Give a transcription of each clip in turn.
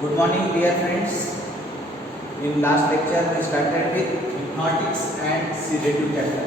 Good morning, dear friends. In last lecture, we started with hypnotics and sedative chapter.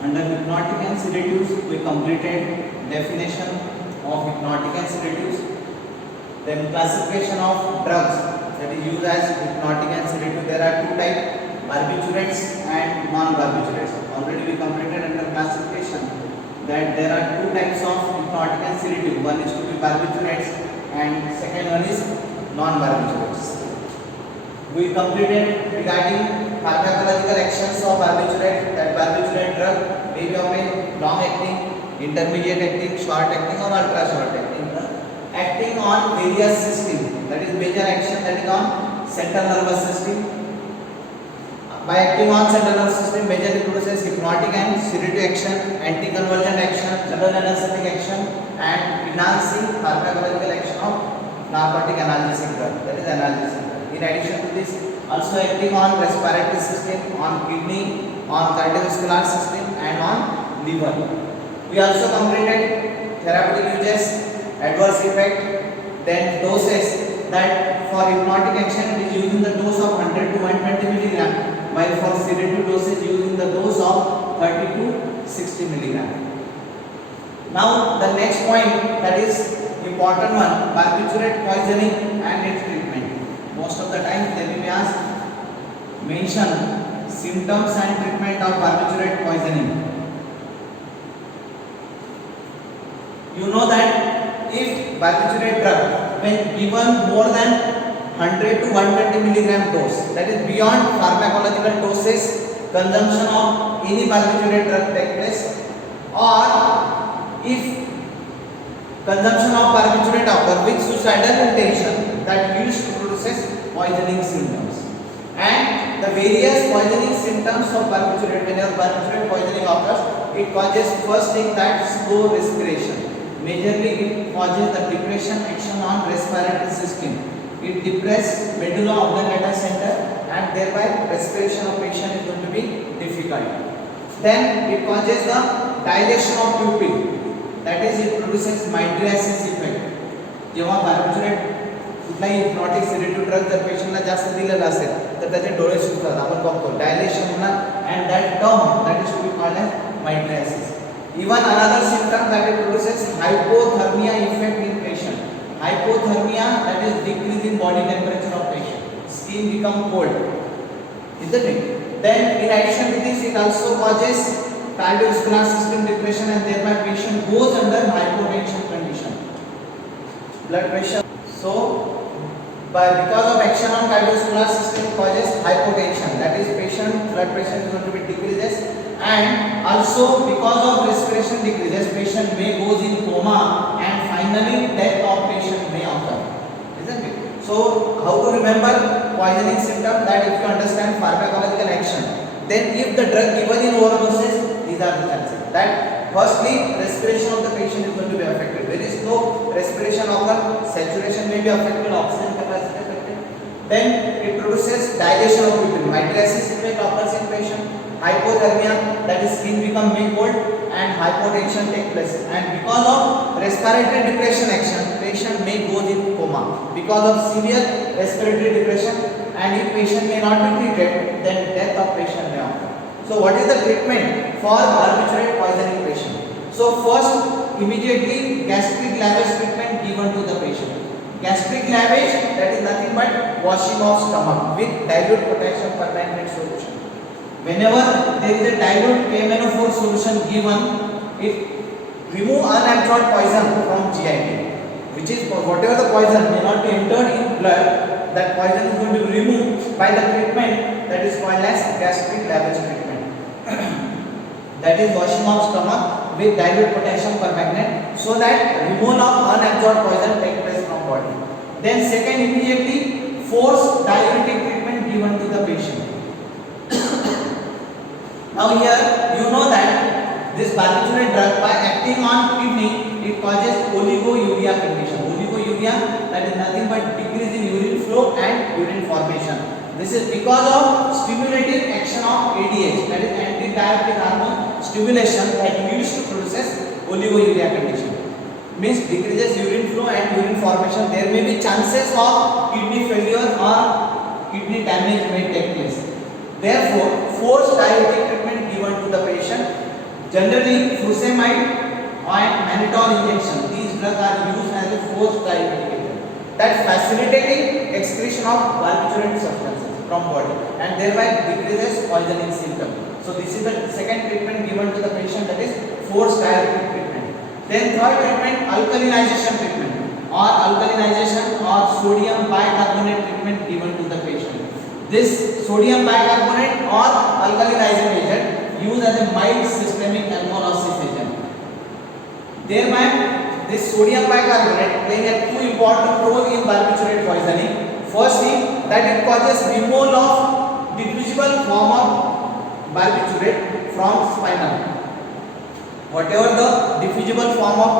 Under hypnotic and sedatives, we completed definition of hypnotic and sedatives, then classification of drugs that is used as hypnotic and sedative. There are two types, barbiturates and non-barbiturates. Already we completed under classification that there are two types of hypnotic and sedative. One is to be barbiturates and second one is non-barbiturates. We completed regarding pharmacological actions of barbiturate. That barbiturate drug may be of a long acting, intermediate acting, short acting or ultra short acting. Acting on various systems. That is major action that is on central nervous system. By acting on central nervous system, majorly produces hypnotic and sedative action, anticonvulsant action, general anesthetic action, and enhancing pharmacological action of narcotic analgesic drug. That is analgesic drug. In addition to this, also acting on respiratory system, on kidney, on cardiovascular system, and on liver. We also completed therapeutic uses, adverse effect, then doses. That for hypnotic action it is using the dose of 100 to 120 milligram. While for sedative dosage using the dose of 30 to 60 milligram. Now the next point, that is important one, barbiturate poisoning and its treatment. Most of the time they will be asked, mention symptoms and treatment of barbiturate poisoning. You know that if barbiturate drug when given more than 100 to 120 milligram dose, that is beyond pharmacological doses, consumption of any barbiturate drug take place, or if consumption of barbiturate occur with suicidal intention, that leads to produces poisoning symptoms. And the various poisoning symptoms of barbiturate, whenever barbiturate poisoning occurs, it causes first thing that slow respiration. Majorly it causes the depression action on respiratory system. It depresses medulla oblongata center and thereby respiration of patient is going to be difficult. Then it causes the dilation of pupil. That is, it produces mydriasis effect. जेव्हा barbiturate कुठलाही hypnotic sedative drug जर पेशंटला जास्त दिलेला असेल तर त्याचे डोळे सुटतात, आपण बघतो डायलेशन होणार, and that term that is to be called as mydriasis. Even another symptom that it produces hypothermia effect in patient. Hypothermia, that is decrease in body temperature of patient. Skin become cold, isn't it? Then in addition to this, it also causes cardiovascular system depression and thereby patient goes under hypotension condition. Blood pressure. So, because of action on cardiovascular system causes hypotension. That is patient blood pressure is going to be decreases. And also because of respiration decreases, patient may goes in coma and finally death of patient may occur, isn't it? So how to remember poisoning symptom? That if you understand pharmacological action, then if the drug given in overdoses, these are the chances. That firstly respiration of the patient is going to be affected. Very slow respiration occur, saturation may be affected, oxygen capacity affected. Then it produces dilation of pupil, mydriasis effect occurs in patient. Hypothermia, that is skin become very cold and hypotension take place, and because of respiratory depression action patient may go in coma because of severe respiratory depression, and if patient may not be treated then death of patient may occur. So what is the treatment for barbiturate poisoning patient? So first immediately gastric lavage treatment given to the patient. Gastric lavage, that is nothing but washing of stomach with dilute potassium permanganate solution. Whenever there is a dilute KMnO4 solution given, it remove unabsorbed poison from GIT, which is whatever the poison may not be entered in blood, that poison is going to be removed by the treatment that is called as gastric lavage treatment. That is washing of stomach with dilute potassium permanganate so that removal of unabsorbed poison takes place from body. Then second, immediately force diuretic treatment given to the patient. Now here you know that this barbiturate drug by acting on kidney it causes oliguria condition. Oliguria, that is nothing but decrease in urine flow and urine formation. This is because of stimulating action of ADH, that is anti-diuretic hormone stimulation that leads to produces oliguria condition. Means decreases urine formation, there may be chances of kidney failure or kidney damage may take place. Therefore, forced diuretic treatment given to the patient, generally furosemide and mannitol injection. These drugs are used as a forced diuretic agent that facilitating excretion of barbiturate substances from body and thereby decreases poisoning symptoms. So this is the second treatment given to the patient, that is forced diuretic treatment. Then third treatment, alkalinization treatment or sodium bicarbonate treatment given to the patient. This sodium bicarbonate or alkalinizing agent used as a mild systemic alkalosis agent. Thereby, this sodium bicarbonate playing a two important role in barbiturate poisoning. Firstly, that it causes removal of diffusible form of barbiturate from spinal. Whatever the diffusible form of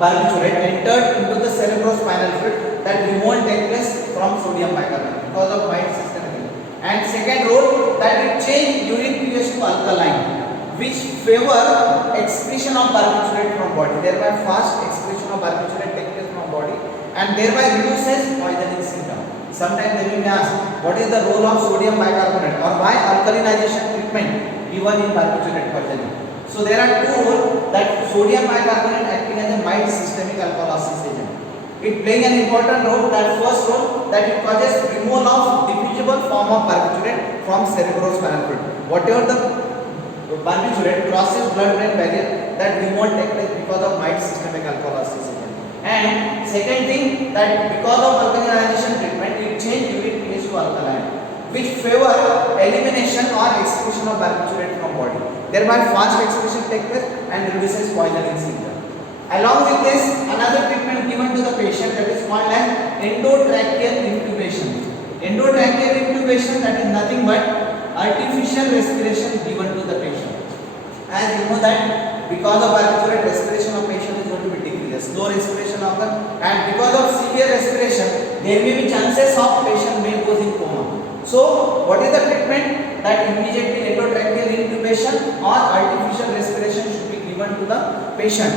barbiturate entered into the cerebrospinal fluid, that removal takes place from sodium bicarbonate because of mild systemic. And second role, that it change uric pH to alkaline, which favor excretion of barbiturate from body. Thereby fast excretion of barbiturate takes place from body and thereby reduces poisoning symptom. Sometimes they will be asked, what is the role of sodium bicarbonate or why alkalinization treatment given in barbiturate poisoning? So there are two roles, that sodium bicarbonate acting as a mild systemic alkalosis agent. It playing an important role, that first role, that it causes removal of diffusible form of barbiturate from cerebrospinal fluid. Whatever the barbiturate crosses blood-brain barrier, that removal takes place because of mild systemic alkalosis agent. And second thing, that because of alkalinization treatment, it change uric pH to alkaline, which favor elimination or excretion of barbiturate from body. Thereby fast excretion takes place and reduces poisoning symptom. Along with this, another treatment given to the patient, that is called as endotracheal intubation. Endotracheal intubation, that is nothing but artificial respiration given to the patient. As you know that because of barbiturate, respiration of patient is going to be decreased, slow respiration of the, and because of severe respiration, there may be chances of patient may go in coma. So, what is the treatment? That immediately endotracheal intubation or artificial respiration should be given to the patient.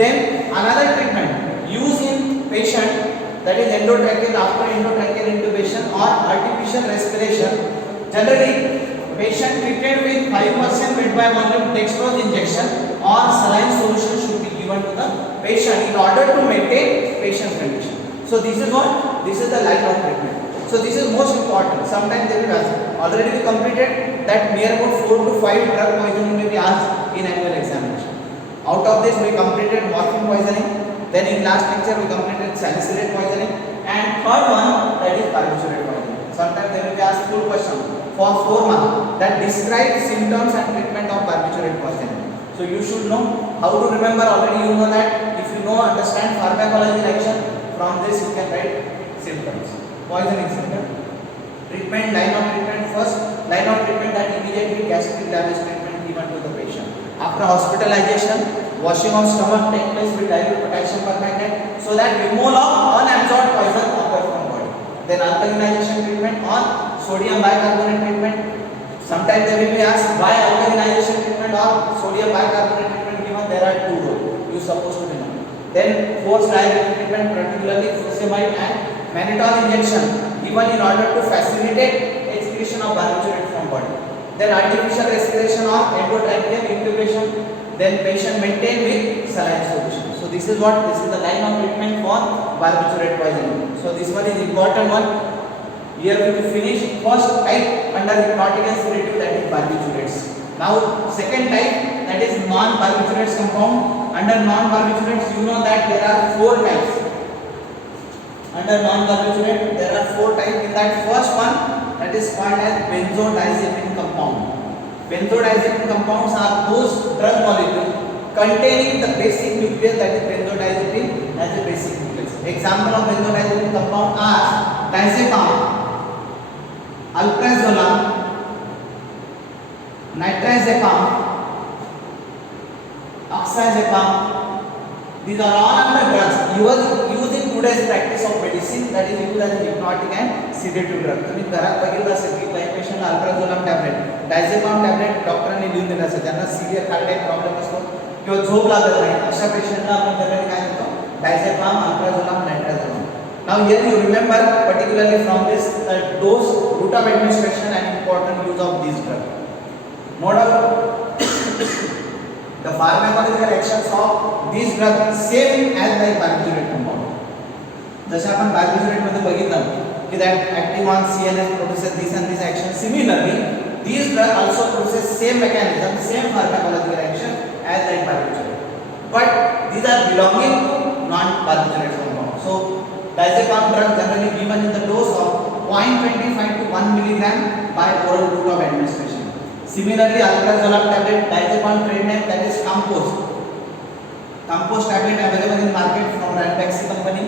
Then another treatment used in patient, that is endotracheal, after endotracheal intubation or artificial respiration. Generally, patient treated with 5% weight by volume dextrose injection or saline solution should be given to the patient in order to maintain patient condition. So this is what? This is the line of treatment. So this is most important. Sometimes they will ask, already we completed that near about 4 to 5 drug poisoning may be asked in annual examination. Out of this we completed morphine poisoning, then in last lecture we completed salicylate poisoning, and third one, that is barbiturate poisoning. Sometimes they will be asked full question for 4 marks, that describe symptoms and treatment of barbiturate poisoning. So you should know how to remember. Already you know that. If you know, understand pharmacology action, from this you can write symptoms. Poisoning symptom. Treatment, line of treatment. First line of treatment, that immediately gastric damage treatment given to the patient. After hospitalization, washing of stomach takes place with dilute potassium permanganate so that removal of unabsorbed poison occurs from body. Then alkalinization treatment or sodium bicarbonate treatment. Sometimes they will be asked why alkalinization treatment or sodium bicarbonate treatment given. There are two roles. You are supposed to know. Then forced diuretic treatment, particularly furosemide and mannitol injection given in order to facilitate excretion of barbiturate from body. Then artificial respiration or endotracheal intubation. Then patient maintained with saline solution. So this is what, this is the line of treatment for barbiturate poisoning. So this one is important one. Here we will finish first type under hypnotic and sedative, that is barbiturates. Now second type, that is non-barbiturates compound. Under non-barbiturates, you know that there are 4 types. Under non-barbiturate there are 4 types. In that first one, that is called as benzodiazepine compound. Benzodiazepine compounds are those drug molecules containing the basic nucleus, that is benzodiazepine as a basic nucleus. Example of benzodiazepine compound are diazepam, alprazolam, nitrazepam, oxazepam. These are all under drugs used in today's practice of medicine, that is used as a hypnotic and sedative drug. तुम्ही घरात बघितलं असेल की काही पेशंटला अल्प्राझोलम tablet, डायझेपाम tablet डॉक्टरांनी लिहून दिलं असेल, त्यांना सिव्हिअर कार्डियक प्रॉब्लेम असतो किंवा झोप लागत नाही, अशा पेशंटला आपण जनरली काय देतो, diazepam, alprazolam, nitazolam. Now here you remember particularly from this dose, route of administration and important use of these drugs. Moreover, the pharmacological actions of these drugs same as like barbiturate compound. जसे आपण barbiturate मध्ये बघितलं की that acting on CNS produces this and this action. Similarly, these drugs also produces same mechanism, same pharmacological action as like barbiturate. But these are belonging to non-barbiturate compound. So diazepam drug generally given in the dose of 0.25 to 1 milligram by oral route of administration. Similarly, alprazolam tablet, diazepam trade name, that is Compost. Compost tablet available in market from Ranbaxy company.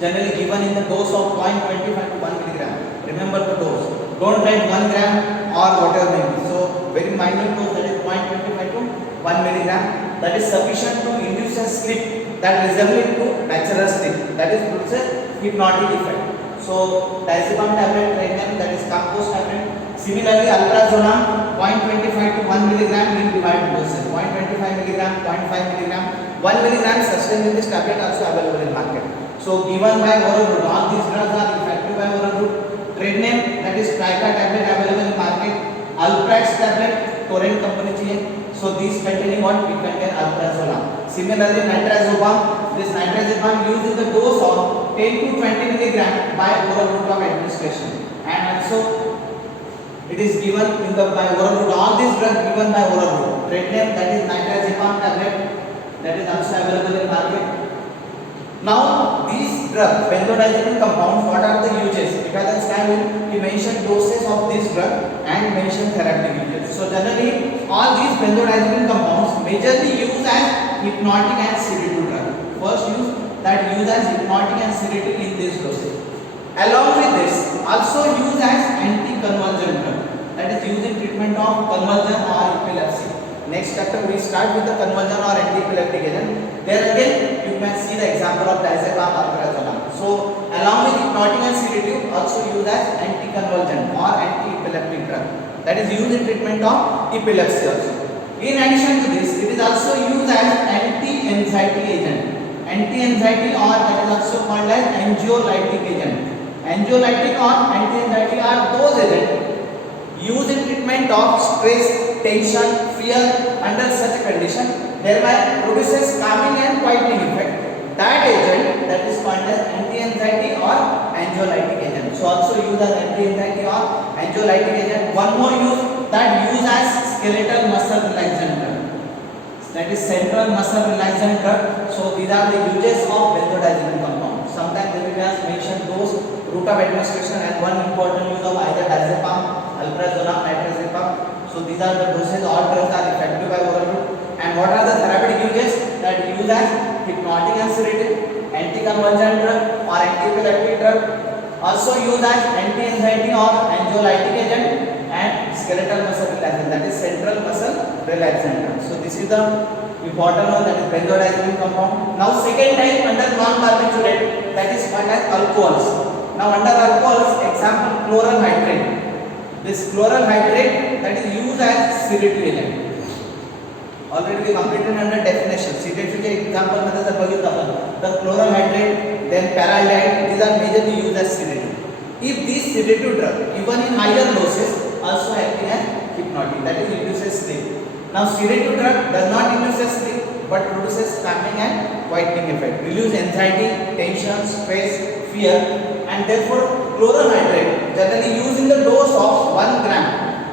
Generally given in the dose of 0.25 to 1 milligram. Remember the dose. Don't write 1 gram or whatever may be. So very minor dose, that is 0.25 to 1 milligram. That is sufficient to induce a sleep that resembling to natural sleep. That is produces hypnotic effect. So diazepam tablet, that is Compost tablet. Similarly, alprazolam 0.25 to 1 milligram in divided doses. 0.25 milligram, 0.5 milligram, 1 milligram sustained in this tablet also available in market. So given by oral route, all these drugs are effective by oral route. Trade name, that is Trica tablet available in market. Alprax tablet, Torrent company चाहिए. So these containing what? It contain alprazolam. Similarly, nitrazepam, this nitrazepam used in the dose of 10 to 20 milligram by oral route of administration. And also it is given in the by oral route. All these drugs given by oral route. Trade name, that is nitrazepam tablet, that is also available in market. Now these drugs, benzodiazepine compounds, what are the uses? Because this time we mentioned doses of this drug and mentioned therapeutic uses. So generally all these benzodiazepine compounds majorly used as hypnotic and sedative drug. First use that used as hypnotic and sedative in this dosage. Along with this, also used as anticonvulsant drug. That is used in treatment of convulsion or epilepsy. Next chapter we start with the convulsion or anti-epileptic agent. There again you can see the example of diazepam, alprazolam. So along with hypnotic and sedative, also used as anticonvulsant or anti-epileptic drug. That is used in treatment of epilepsy also. In addition to this, it is also used as anti-anxiety agent. Anti-anxiety, or that is also called as anxiolytic agent. Anxiolytic or anti-anxiety are those agents used in treatment of stress, tension, fear under such a condition, thereby produces calming and quieting effect. That agent, that is called as anti-anxiety or anxiolytic agent. So also used as anti-anxiety or anxiolytic agent. One more use, that used as skeletal muscle relaxant drug. That is central muscle relaxant drug. So these are the uses of benzodiazepine compound. Sometimes they will have mentioned those route of administration and one important use of either diazepam, alprazolam, nitrazepam. So these are the doses. All drugs are effective by oral route. And what are the therapeutic uses? That used as hypnotic and sedative, anticonvulsant drug or anti-epileptic drug. Also used as anti-anxiety or anxiolytic agent and skeletal muscle relaxant. That is central muscle relaxant drug. So this is the important one, that is benzodiazepine compound. Now second type under non-barbiturate, that is called as alcohols. Now under alcohols, example chloral hydrate. This chloral hydrate, that is used as sedative agent. Already we completed under definition. Sedative के example मध्ये जर बघितलं आपण, the chloral hydrate, then paraldite, these are majorly used as sedative. If these sedative drug given in higher doses also acting as hypnotic, that is induces sleep. Now sedative drug does not induce sleep but produces calming and quieting effect, relieves anxiety, tension, stress, fear, and therefore chloral hydrate generally used in the dose of 1 gram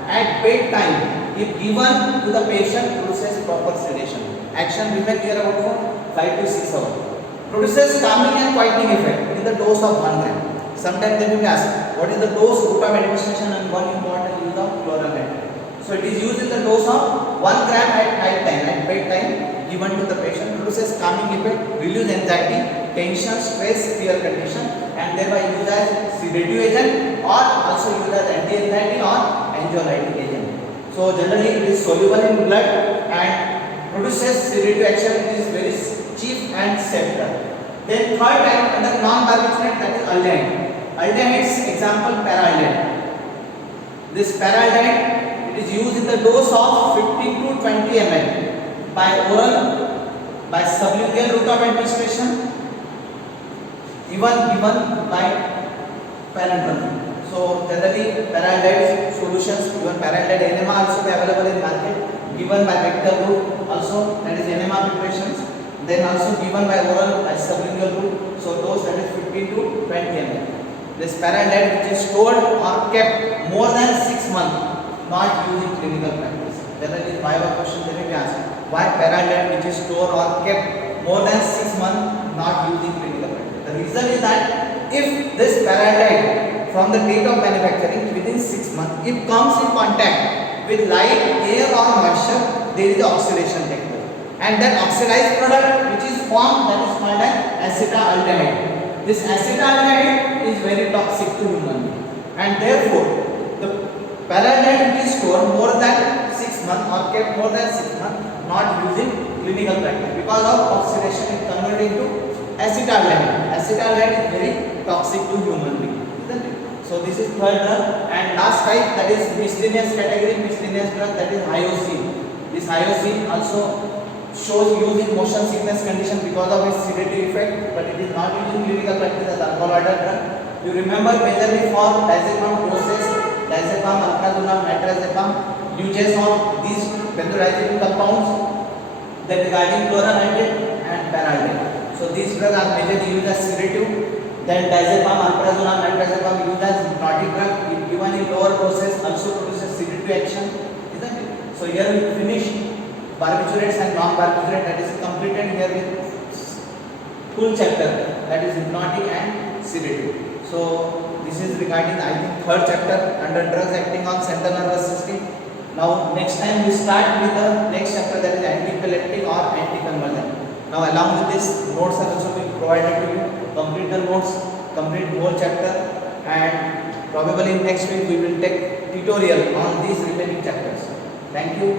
at bedtime if given to the patient produces proper sedation. Action remain here about for 5 to 6 hours. Produces calming and quieting effect in the dose of 1 gram. Sometimes they will ask what is the dose, route of administration, and one important use of chloral hydrate. So it is used in the dose of 1 gram at night time, at bedtime, given to the patient, produces calming effect, relieves anxiety, tension, stress, fear condition, and thereby used as sedative agent or also used as anti-anxiety or anxiolytic agent. So generally it is soluble in blood and produces sedative action. It is very cheap and safe drug. Then third type under non-barbiturate, that is aldehyde. Aldehydes, example paraldite. This paraldite, it is used in the dose of 50 to 20 ml by oral by sublingual route of administration, even given by parenteral. So generally parallelized solutions, even parallel enema also be available in market, given by rectal route also, that is enema preparations, then also given by oral by sublingual route. So dose that is 15 to 20 ml. This parallel which is stored or kept more than 6 months, not used in clinical practice. Generally five question they may be asked, why parallel which is stored or kept more than 6 months, not used in clinical practice. The reason is that if this parallel from the date of manufacturing within 6 months, if comes in contact with light, air or moisture, there is oxidation take place, and that oxidized product which is formed, that is called as acetaldehyde. This acetaldehyde is very toxic to human being, and therefore the parallel which is stored more than 6 months or kept more than 6 months, not using clinical practice, because of oxidation it converted into acetaldehyde. Acetaldehyde is very toxic to human being, isn't it? So this is third drug, and last type, that is miscellaneous category, miscellaneous drug, that is hyoscine. This hyoscine also shows use in motion sickness condition because of its sedative effect, but it is not used in clinical practice as alcohol-order drug. You remember majorly for diazepam doses, diazepam, alprazolam, nitrazepam, uses of these benzodiazepine compounds, then regarding chloranated and parallel. So these drugs are majorly used as sedative. Then diazepam, alprazolam, nitrazepam used as hypnotic drug, if given in lower doses also produces sedative action, isn't it? So here we finish barbiturates and non-barbiturates, that is completed here with full chapter, that is hypnotic and sedative. So this is regarding, I think, third chapter under drugs acting on central nervous system. Now next time we start with the next chapter, that is antiepileptic or anticonvulsant. Now along with this, notes are also being provided to you. Complete the notes, complete whole chapter, and probably next week we will take tutorial on these remaining chapters. Thank you.